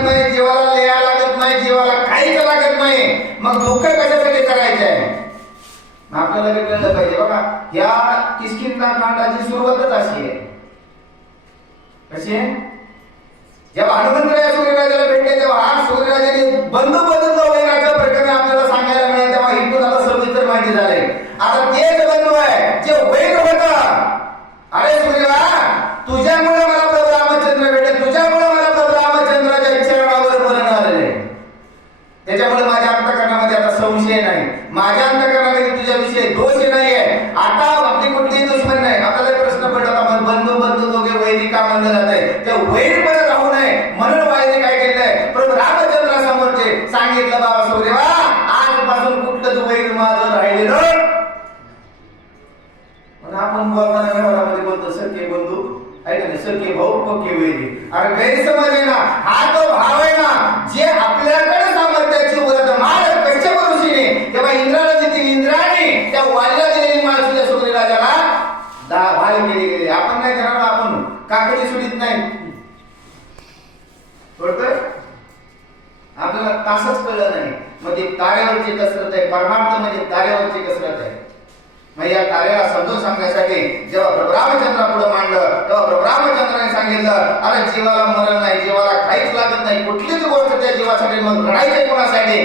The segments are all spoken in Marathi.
लागत नाही, जीवाला लिहा लागत नाही, जीवाला काहीच लागत नाही, मग दुःख कशासाठी करायचं आहे? आपल्याला कळलं पाहिजे बघा, या किष्किंधा कांडाची सुरुवातच अशी आहे. कशी आहे? जेव्हा हनुमंतराया सूर्यराजाला भेटले तेव्हा सूर्यराजाने बंधू बंधूचं वैराचं प्रकरण आपल्याला सांगायला मिळेल, तेव्हा इथून आता सविस्तर माहिती झाले. आता तेच बंधू आहे जे वैर होता. अरे सूर्या, तुझ्यामुळे मला प्रभू रामचंद्र भेटले, तुझ्यामुळे मला प्रभू रामचंद्राच्या चरणावर मरण आलेले. त्याच्यामुळे माझ्या अंतःकरणामध्ये आता संशय नाही, माझ्या अंतःकरणामध्ये तुझ्याविषयी दोष नाहीये. आता आपली कुठलीही दुश्मन नाही. आपल्याला प्रश्न पडला होता, बंधू बंधू दोघे वैरी का म्हणलं जात आहे? ते वैर पण राहू नये म्हणून वाईने काय केलंय, प्रभू रामचंद्रासमोरचे सांगितलं, बाबा सूर्या, आजपासून कुठलं तू वैर माझं राहिलेलं. आपण बोलताना व्यवहारामध्ये बोलतो सख्खे बंधू ऐका ना, सख्खे भाऊ पक्के वैरी. अरे गैरसमज आहे ना, हा तो भाव आहे ना जे आपल्याकडे सामर्थ्याची उलट माळ कशा ऋषीने तेव्हा इंद्राला दिली, इंद्राने त्या वालीला दिलेली माळ सुद्धा सूर्यराजाला भाल केली गेली. आपण नाही करणार, आपण काकडी सुडीत नाही कळतंय आपल्याला, तासच कळलं नाही. मग ती तारेवरची कसरत आहे, परमार्थ म्हणजे तारेवरची कसरत आहे. मग या तारेला समजून सांगण्यासाठी जेव्हा प्रभू रामचंद्रापुढे मांडलं तेव्हा प्रभू रामचंद्राने सांगितलं, अरे जीवाला मरण नाही, जीवाला काहीच लागत नाही, कुठलीच गोष्ट त्या जीवासाठी मग घडायची कोणासाठी?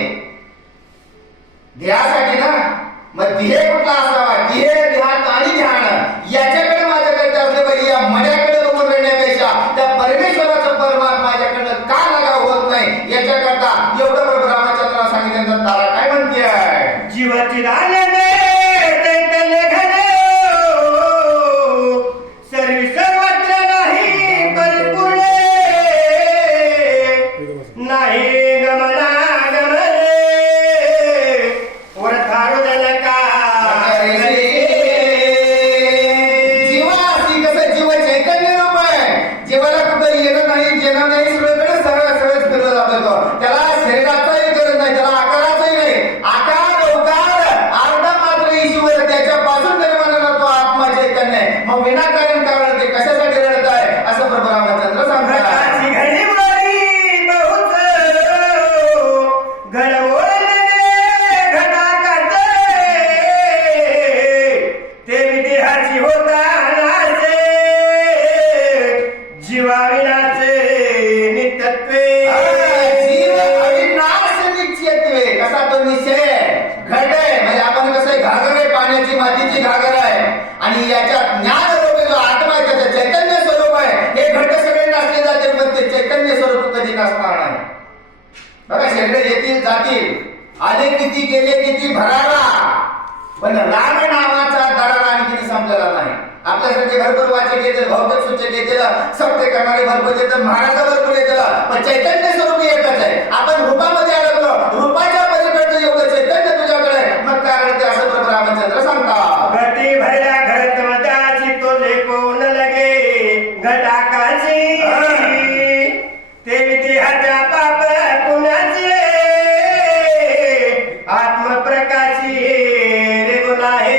ध्येयासाठी ना. मग ध्येय कुठला असावा? ध्येय, ध्यान आणि ध्यान याच्याकडे माझ्याकडे असले पाहिजे. या मड्याकडे बघून राहण्यापेक्षा त्या परमेश्वराचं परमात्मा माझ्याकडनं का लागाव होत नाही याच्याकरता एवढं प्रभू रामचंद्राने सांगितल्यानंतर तारा काय म्हणते, जीवाची राणे आले किती गेले किती भरारा, पण राम नावाचा दरारा आणखी संपलेला नाही. आपल्यासारखे भरपूर वाचक येतील, भौतिक सूचक येतील, सत्य करणारे भरपूर येतील, महाराज भरपूर येतील, पण चैतन्य स्वरूप एकच आहे. आपण रूपामध्ये अडकलो, रूपाच्या पलीकडचं एवढं चैतन्य तुझ्याकडे, मग कारण ते असं प्रभू रामचंद्र सांगतात, घटी भरल्या घट मताची तो लेकोन लगे घटाकाची ते विदेहाच्या पाप पुण्याचे आत्मप्रकाशी रेगुण आहे.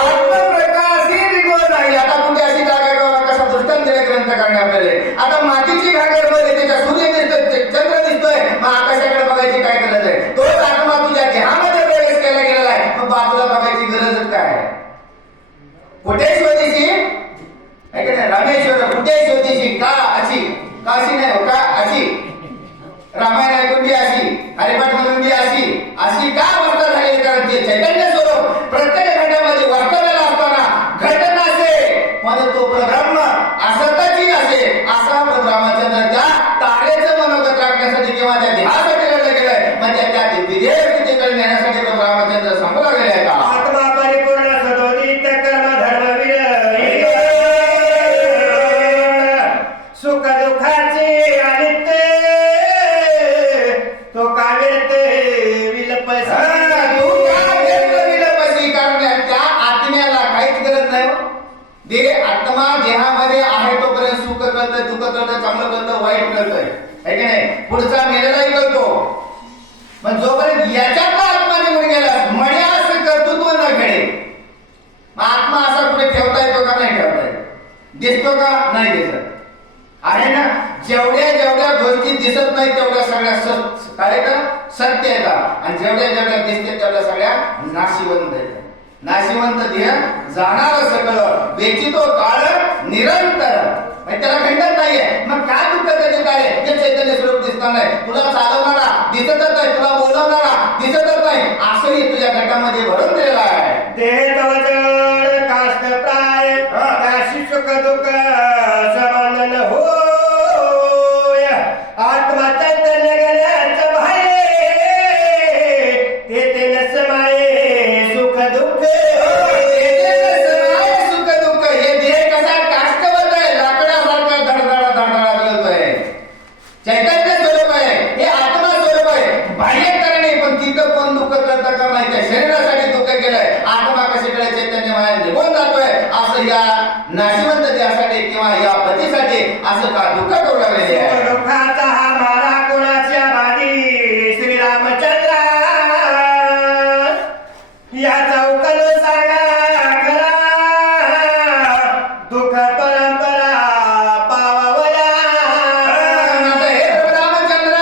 आत्मप्रकाशी रेगुण आहे. आता कुठे अशी जागा कसा दृष्टांत ग्रंथ काढणे आपल्याला. आता मातीची घागर मध्ये त्याच्या सूर्य दिसतोय, चंद्र दिसतोय, मग आकाशाकडे बघायची काय गरज आहे? तोच आत्मा तुझ्या देहामध्ये प्रवेश केला गेलेला आहे, मग बाजूला बघायची गरजच काय? कुठे शोधीची आहे का नाही? रामेश्वर कुठे शोधीची का अशी, काशी नाही हो का अशी, रामायण ऐकून बी अशी, हरिपाठ म्हणून बी अशी, अशी का अवस्था झाली? कारण ते चैतन्य स्वरूप प्रत्येक घटामध्ये वर्तवलेला असताना घट नसे पण तो ब्रह्म असतची असे, असा रामचंद्र त्या तारेचं मनोगत राखण्यासाठी किंवा त्या ध्यासाठी लढलं गेलंय. म्हणजे त्या विधेयक तिथे नेण्यासाठी रामचंद्र सांगू लागलेले आहे का आत्मा परिपूर्ण सदोदित कर्म धर्मवीर सुख दुःखाचे अनित्य तो काव्यते विलपसी. कारण त्या आत्म्याला काहीच गरज नाही. देह आत्मा देहामध्ये आहे तोपर्यंत सुख कळतंय, दुःख कळतंय, चांगलं कळतं, वाईट कळतंय, आहे की नाही? पुढचा मेलेलाही कळतो. पण जोपर्यंत याच्यातला आत्मा निघून गेला, मड्या असं कर्तृत्व न घडे. मग आत्मा असा कुठे ठेवता येतो का नाही ठेवता येत? दिसतो का नाही दिसत? आहे ना. जेवढ्या जेवढ्या गोष्टी दिसत नाही तेवढ्या सगळ्या काय का सत्य आहेत आणि जेवढ्या जेवढ्या दिसते तेवढ्या सगळ्या नाशिवंत आहेत. नाशिवंत ध्येय जाणार सगळं वेचितो काळ निरंतर म्हणजे त्याला खंडन नाहीये. मग काय दुःख त्याचे काय जे चैतन्य स्वरूप दिसणार नाही, तुला चालवणारा दिसतच नाही, तुला बोलवणारा दिसतच नाही, असंही तुझ्या घटामध्ये भरून दिलेला आहे. देह तव जड काष्ट प्राय त्याशी सुख दुःख संबंधन होय. आत्मा चैतन्य गेल्याचं बाहेर तेथे नसमाये सुख दुःख. सुख दुःख हे देह कसा काष्टवत आहे, लाकडासारखा धडधडा धडधडा जळतोय. चैतन्य स्वरूप आहे, हे आत्मा स्वरूप आहे. बाह्य करणे पण तिथं पण दुःख करता का नाही, त्या शरीरासाठी दुःख केलंय. आत्मा कशाकडे चैतन्य माया निघून जातोय, असं या नाशिवंत देहासाठी किंवा या पतीसाठी असं का दुःख करू लागलेले आहे. दुःखाचा हा मारा कोणाच्या बाजी श्रीरामचंद्र या चौकन सांगा खरा दुःख परंपरा पाववया. आता हे रामचंद्र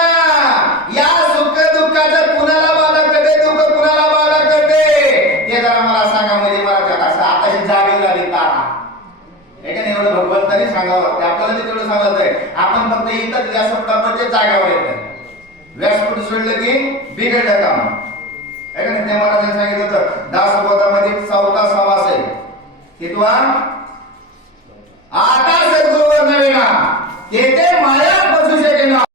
या सुख दुःखाचं कुणाला बाधा करते, दुःख कुणाला बाधा करते ते जरा मला सांगा. म्हणजे मला त्यात असं आताशी जागे झाली हे का नाही, एवढं भगवंतानी सांगावं लागते. आपल्याला मी तेवढं सांगत आहे. आपण फक्त इथं व्यासपीठावरच्या जागेवर येत व्यासपीठ सोडलं की बिघडलं काम आहे का नाही. ते महाराजांनी सांगितलं होतं दासबोधामध्ये 4था समास आहे की तू आता सद्गुरूवर नव्हे ना ते माया बसू शकेना.